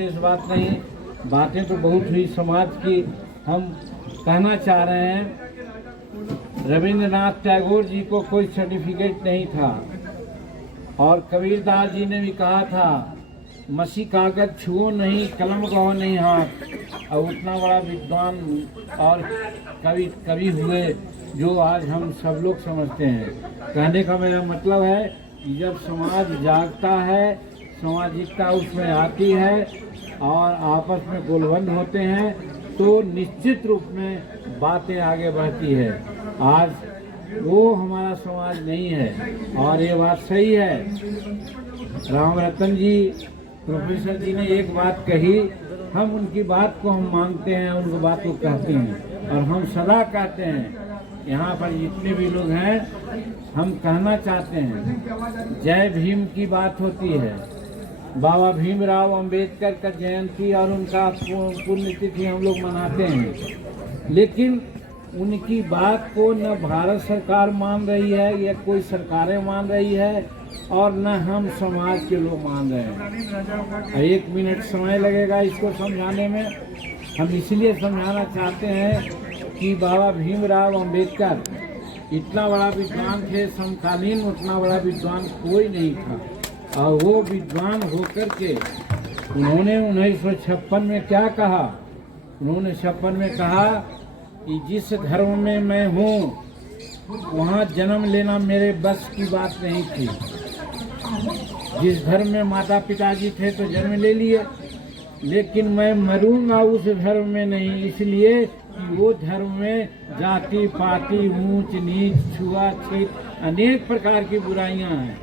विशेष बात नहीं, बातें तो बहुत हुई समाज की। हम कहना चाह रहे हैं, रविंद्रनाथ टैगोर जी को कोई सर्टिफिकेट नहीं था, और कबीरदास जी ने भी कहा था, मसी कागज छुओ नहीं, कलम कहो नहीं हाथ। और उतना बड़ा विद्वान और कवि हुए जो आज हम सब लोग समझते हैं। कहने का मेरा मतलब है कि जब समाज जागता है, सामाजिकता उसमें आती है और आपस में गोलबंद होते हैं, तो निश्चित रूप में बातें आगे बढ़ती है। आज वो हमारा समाज नहीं है, और ये बात सही है। राम रतन जी, प्रोफेसर जी ने एक बात कही, हम उनकी बात को हम मानते हैं, उनकी बात को कहते हैं, और हम सदा कहते हैं। यहाँ पर जितने भी लोग हैं, हम कहना चाहते हैं, जय भीम की बात होती है, बाबा भीमराव अंबेडकर का जयंती और उनका पुण्यतिथि हम लोग मनाते हैं, लेकिन उनकी बात को न भारत सरकार मान रही है, या कोई सरकारें मान रही है, और न हम समाज के लोग मान रहे हैं। 1 मिनट समय लगेगा इसको समझाने में। हम इसलिए समझाना चाहते हैं कि बाबा भीमराव अंबेडकर इतना बड़ा विद्वान थे, समकालीन उतना बड़ा विद्वान कोई नहीं था, और वो विद्वान होकर के उन्होंने 1956 में क्या कहा? उन्होंने 56 में कहा कि जिस धर्म में मैं हूँ वहाँ जन्म लेना मेरे बस की बात नहीं थी। जिस धर्म में माता पिताजी थे तो जन्म ले लिए, लेकिन मैं मरूंगा उस धर्म में नहीं, इसलिए कि वो धर्म में जाति पाति, ऊंच नीच, छुआछूत, अनेक प्रकार की बुराइयां हैं।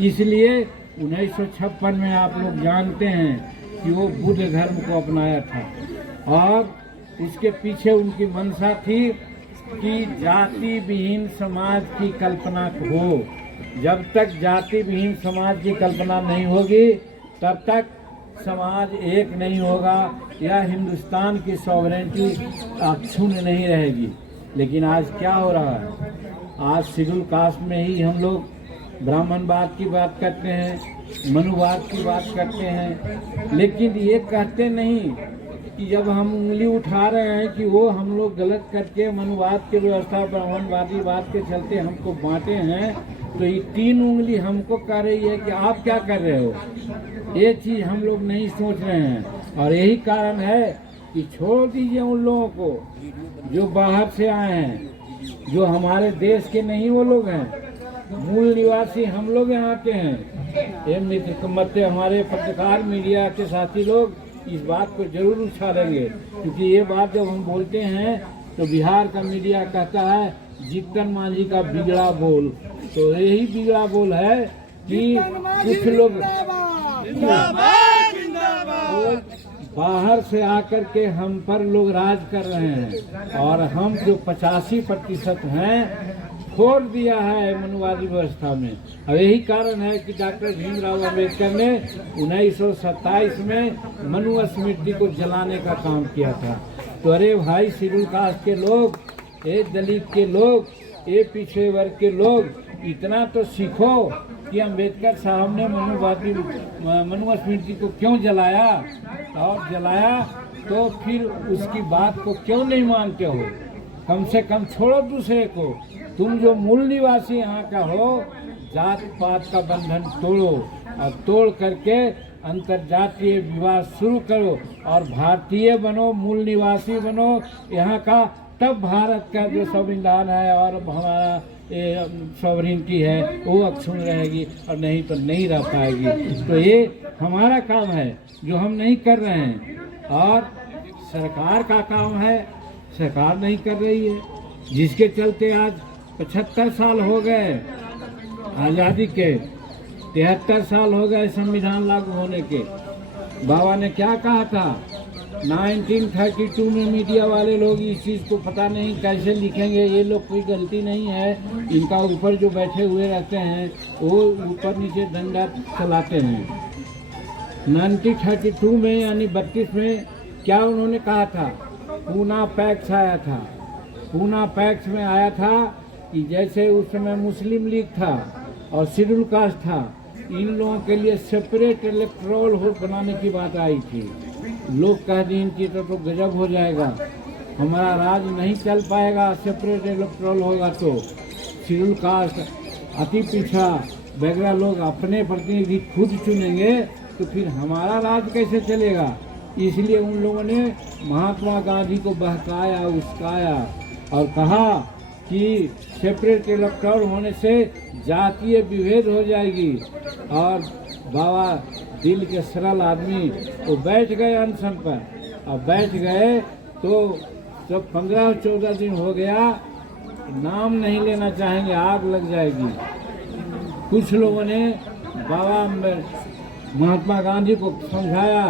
इसलिए 1956 में आप लोग जानते हैं कि वो बुद्ध धर्म को अपनाया था, और उसके पीछे उनकी मंशा थी कि जाति विहीन समाज की कल्पना हो। जब तक जाति विहीन समाज की कल्पना नहीं होगी, तब तक समाज एक नहीं होगा, या हिंदुस्तान की सॉवरेनिटी अक्षुण्ण नहीं रहेगी। लेकिन आज क्या हो रहा है? आज शेड्यूल कास्ट में ही हम लोग ब्राह्मणवाद की बात करते हैं, मनुवाद की बात करते हैं, लेकिन ये कहते नहीं कि जब हम उंगली उठा रहे हैं कि वो हम लोग गलत करके मनुवाद की व्यवस्था ब्राह्मणवादीवाद के चलते हमको बांटे हैं, तो ये 3 उंगली हमको कह रही है कि आप क्या कर रहे हो। ये चीज़ हम लोग नहीं सोच रहे हैं, और यही कारण है कि छोड़ दीजिए उन लोगों को जो बाहर से आए हैं, जो हमारे देश के नहीं वो लोग हैं, मूल निवासी हम लोग यहाँ के हैं। ये मित्र मत हमारे पत्रकार मीडिया के साथी लोग इस बात को जरूर उछालेंगे, क्योंकि ये बात जब हम बोलते हैं तो बिहार का मीडिया कहता है जीतन मांझी का बिगड़ा बोल। तो यही बिगड़ा बोल है कि कुछ लोग बाहर से आकर के हम पर लोग राज कर रहे हैं, और हम जो 85% हैं छोड़ दिया है मनुवादी व्यवस्था में। और यही कारण है कि डॉक्टर भीमराव अंबेडकर ने 1927 में मनु स्मृति को जलाने का काम किया था। तो अरे भाई, शेड्यूल कास्ट के लोग, ये दलित के लोग, ये पिछड़े वर्ग के लोग, इतना तो सीखो कि अंबेडकर साहब ने मनु स्मृति को क्यों जलाया, और जलाया तो फिर उसकी बात को क्यों नहीं मानते हो। कम से कम छोड़ो दूसरे को। तुम जो मूल निवासी यहाँ का हो, जात पात का बंधन तोड़ो, और तोड़ करके अंतर्जातीय विवाह शुरू करो, और भारतीय बनो, मूल निवासी बनो यहाँ का। तब भारत का जो संविधान है और हमारा सॉवरेनिटी है वो अक्षुण्ण रहेगी, और नहीं तो नहीं रह पाएगी। तो ये हमारा काम है जो हम नहीं कर रहे हैं, और सरकार का काम है, सरकार नहीं कर रही है, जिसके चलते आज 75 साल हो गए आज़ादी के, 73 साल हो गए संविधान लागू होने के। बाबा ने क्या कहा था 1932 में? मीडिया वाले लोग इस चीज़ को पता नहीं कैसे लिखेंगे, ये लोग कोई गलती नहीं है, इनका ऊपर जो बैठे हुए रहते हैं वो ऊपर नीचे डंडा चलाते हैं। 1932 में यानी 32 में क्या उन्होंने कहा था? पूना पैक्स आया था। पूना पैक्स में आया था कि जैसे उस समय मुस्लिम लीग था और शेड्यूल कास्ट था, इन लोगों के लिए सेपरेट इलेक्ट्रोल हो बनाने की बात आई थी। लोग कह दिए इनकी तो गजब हो जाएगा, हमारा राज नहीं चल पाएगा, सेपरेट इलेक्ट्रोल होगा तो शेड्यूल कास्ट, अति पिछड़ा वगैरह लोग अपने प्रतिनिधि खुद चुनेंगे तो फिर हमारा राज कैसे चलेगा। इसलिए उन लोगों ने महात्मा गांधी को बहकाया, उस्काया और कहा कि सेपरेट इलेक्टोरल होने से जातीय विभेद हो जाएगी। और बाबा दिल के सरल आदमी वो बैठ गए अनशन पर, और बैठ गए तो जब 15-14 दिन हो गया, नाम नहीं लेना चाहेंगे, आग लग जाएगी। कुछ लोगों ने बाबा महात्मा गांधी को समझाया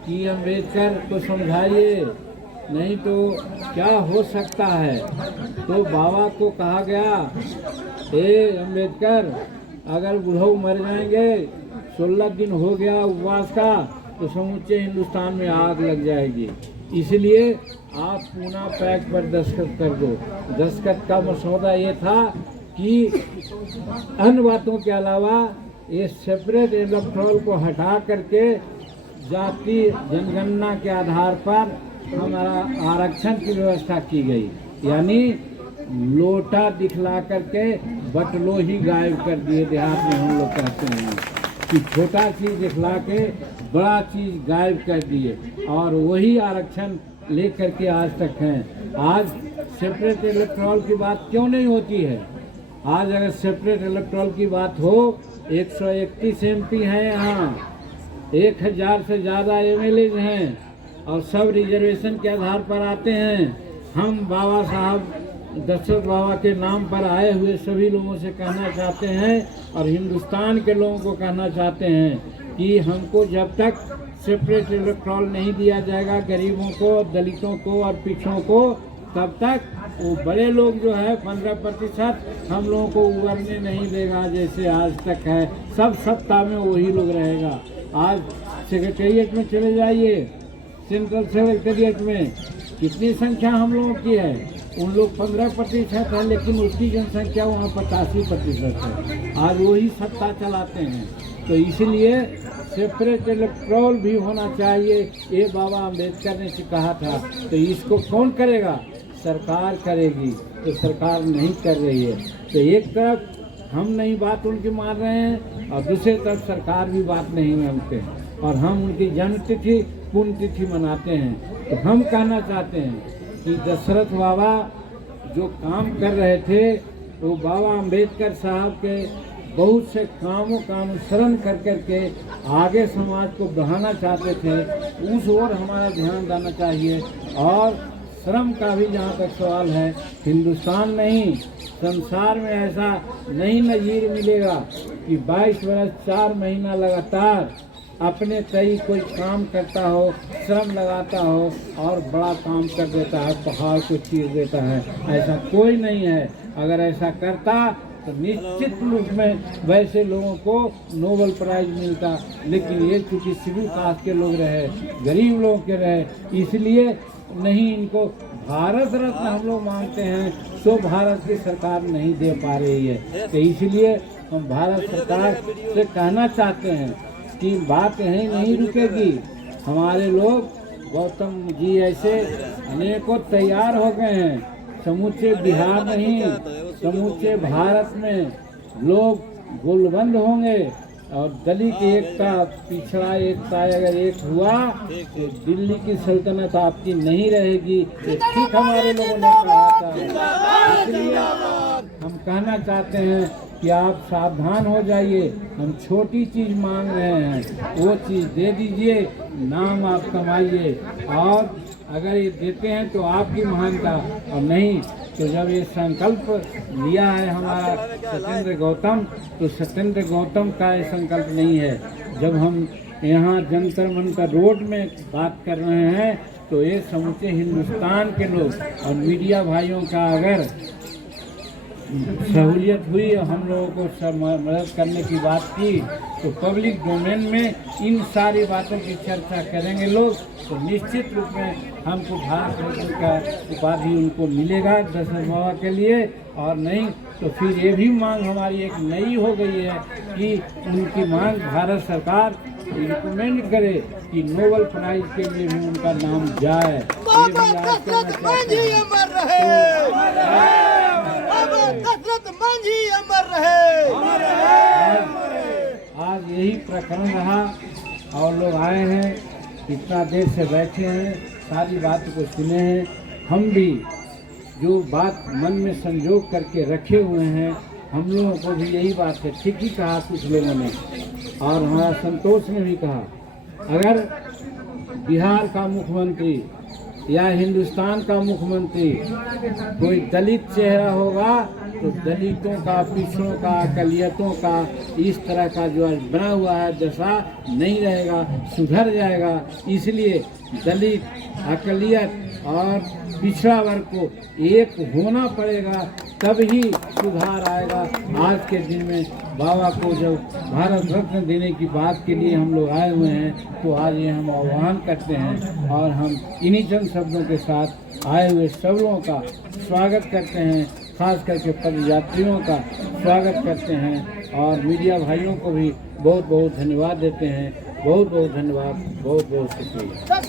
कि अम्बेडकर को समझाइए, नहीं तो क्या हो सकता है। तो बाबा को कहा गया, ए अम्बेडकर, अगर बुढ़ऊ मर जाएंगे, 16 दिन हो गया उपवास का, तो समूचे हिंदुस्तान में आग लग जाएगी। इसलिए आप पूना पैक्ट पर दस्तखत कर दो। दस्तखत का मसौदा ये था कि अन्य बातों के अलावा ये सेपरेट इलेक्टोरल को हटा करके जाति जनगणना के आधार पर हमारा आरक्षण की व्यवस्था की गई। यानी लोटा दिखला करके बटलो ही गायब कर दिए। देहात में हम लोग कहते हैं कि छोटा चीज दिखला के बड़ा चीज गायब कर दिए, और वही आरक्षण लेकर के आज तक हैं। आज सेपरेट इलेक्टोरल की बात क्यों नहीं होती है? आज अगर सेपरेट इलेक्टोरल की बात हो, 131 MP हैं यहाँ, 1000 से ज़्यादा MLA हैं, और सब रिजर्वेशन के आधार पर आते हैं। हम बाबा साहब दशरथ बाबा के नाम पर आए हुए सभी लोगों से कहना चाहते हैं, और हिंदुस्तान के लोगों को कहना चाहते हैं कि हमको जब तक सेपरेट इलेक्टोरल नहीं दिया जाएगा गरीबों को, दलितों को और पिछड़ों को, तब तक वो बड़े लोग जो है 15% हम लोगों को उभरने नहीं देगा। जैसे आज तक है, सब सत्ता में वही लोग रहेगा। आज सेक्रेटेरिएट में चले जाइए, सेंट्रल सेक्रेटेरिएट में कितनी संख्या हम लोगों की है? उन लोग 15% है, लेकिन उसकी जनसंख्या वहाँ 85% है। आज वही सत्ता चलाते हैं। तो इसलिए सेपरेट इलेक्टोरल भी होना चाहिए, ये बाबा अम्बेडकर ने कहा था। तो इसको कौन करेगा? सरकार करेगी। तो सरकार नहीं कर रही है। तो एक तरफ हम नहीं बात उनकी मान रहे हैं, और दूसरी तरफ सरकार भी बात नहीं मानते, और हम उनकी जन्मतिथि पुण्यतिथि मनाते हैं। तो हम कहना चाहते हैं कि दशरथ बाबा जो काम कर रहे थे, वो बाबा अम्बेडकर साहब के बहुत से कामों का अनुसरण कर करके आगे समाज को बढ़ाना चाहते थे। उस ओर हमारा ध्यान देना चाहिए। और श्रम का भी जहाँ तक सवाल है, हिंदुस्तान नहीं, संसार में ऐसा नहीं नज़ीर मिलेगा कि 22 वर्ष 4 महीना लगातार अपने तय कोई काम करता हो, श्रम लगाता हो और बड़ा काम कर देता है, पहाड़ को चीर देता है। ऐसा कोई नहीं है। अगर ऐसा करता तो निश्चित रूप में वैसे लोगों को नोबेल प्राइज मिलता। लेकिन ये चूँकि शेड्यूल कास्ट के लोग रहे, गरीब लोगों के रहे, इसलिए नहीं इनको भारत रत्न हम लोग मांगते हैं, तो भारत की सरकार नहीं दे पा रही है। तो इसलिए हम भारत सरकार से कहना चाहते हैं कि बात यहीं नहीं रुकेगी। हमारे लोग गौतम जी ऐसे अनेकों तैयार हो गए हैं। समूचे बिहार नहीं, समूचे भारत में लोग गोलबंद होंगे, और दलित एकता, पिछड़ा एकता अगर एक हुआ तो दिल्ली की सल्तनत आपकी नहीं रहेगी। ये ठीक हमारे लोगों ने कहा था। इसलिए हम कहना चाहते हैं कि आप सावधान हो जाइए। हम छोटी चीज़ मांग रहे हैं, वो चीज़ दे दीजिए, नाम आप कमाइए। और अगर ये देते हैं तो आपकी महानता, और नहीं तो जब ये संकल्प लिया है हमारा सत्येंद्र गौतम, तो सत्येंद्र गौतम का ये संकल्प नहीं है। जब हम यहाँ जंतर मंतर रोड में बात कर रहे हैं, तो ये समूचे हिंदुस्तान के लोग और मीडिया भाइयों का अगर सहूलियत हुई और हम लोगों को सब मदद करने की बात की, तो पब्लिक डोमेन में इन सारी बातों की चर्चा करेंगे लोग, तो निश्चित रूप में हमको भारत रत्न का उपाधि उनको मिलेगा दशरथ बाबा के लिए। और नहीं तो फिर ये भी मांग हमारी एक नई हो गई है कि उनकी मांग भारत सरकार रिकमेंड करे कि नोबेल प्राइज के लिए भी उनका नाम जाए। ये भी आज दशरथ मांझी अमर रहे, दशरथ मांझी अमर रहे। आज यही प्रकरण रहा और लोग आए हैं, इतना देर से बैठे हैं, सारी बात को सुने हैं। हम भी जो बात मन में संजोग करके रखे हुए हैं, हम लोगों को भी यही बात है। ठीक ही कहा कुछ लोगों ने, और हमारा संतोष ने भी कहा, अगर बिहार का मुख्यमंत्री या हिंदुस्तान का मुख्यमंत्री कोई दलित चेहरा होगा तो दलितों का, पिछड़ों का, अकलियतों का इस तरह का जो आज बना हुआ है दशा नहीं रहेगा, सुधर जाएगा। इसलिए दलित, अकलियत और पिछड़ा वर्ग को एक होना पड़ेगा, तब ही सुधार आएगा। आज के दिन में बाबा को जब भारत रत्न देने की बात के लिए हम लोग आए हुए हैं, तो आज ये हम आह्वान करते हैं और हम इन्हीं चंद शब्दों के साथ आए हुए सब लोगों का स्वागत करते हैं, खास करके पद यात्रियों का स्वागत करते हैं और मीडिया भाइयों को भी बहुत बहुत धन्यवाद देते हैं। बहुत बहुत धन्यवाद, बहुत बहुत शुक्रिया।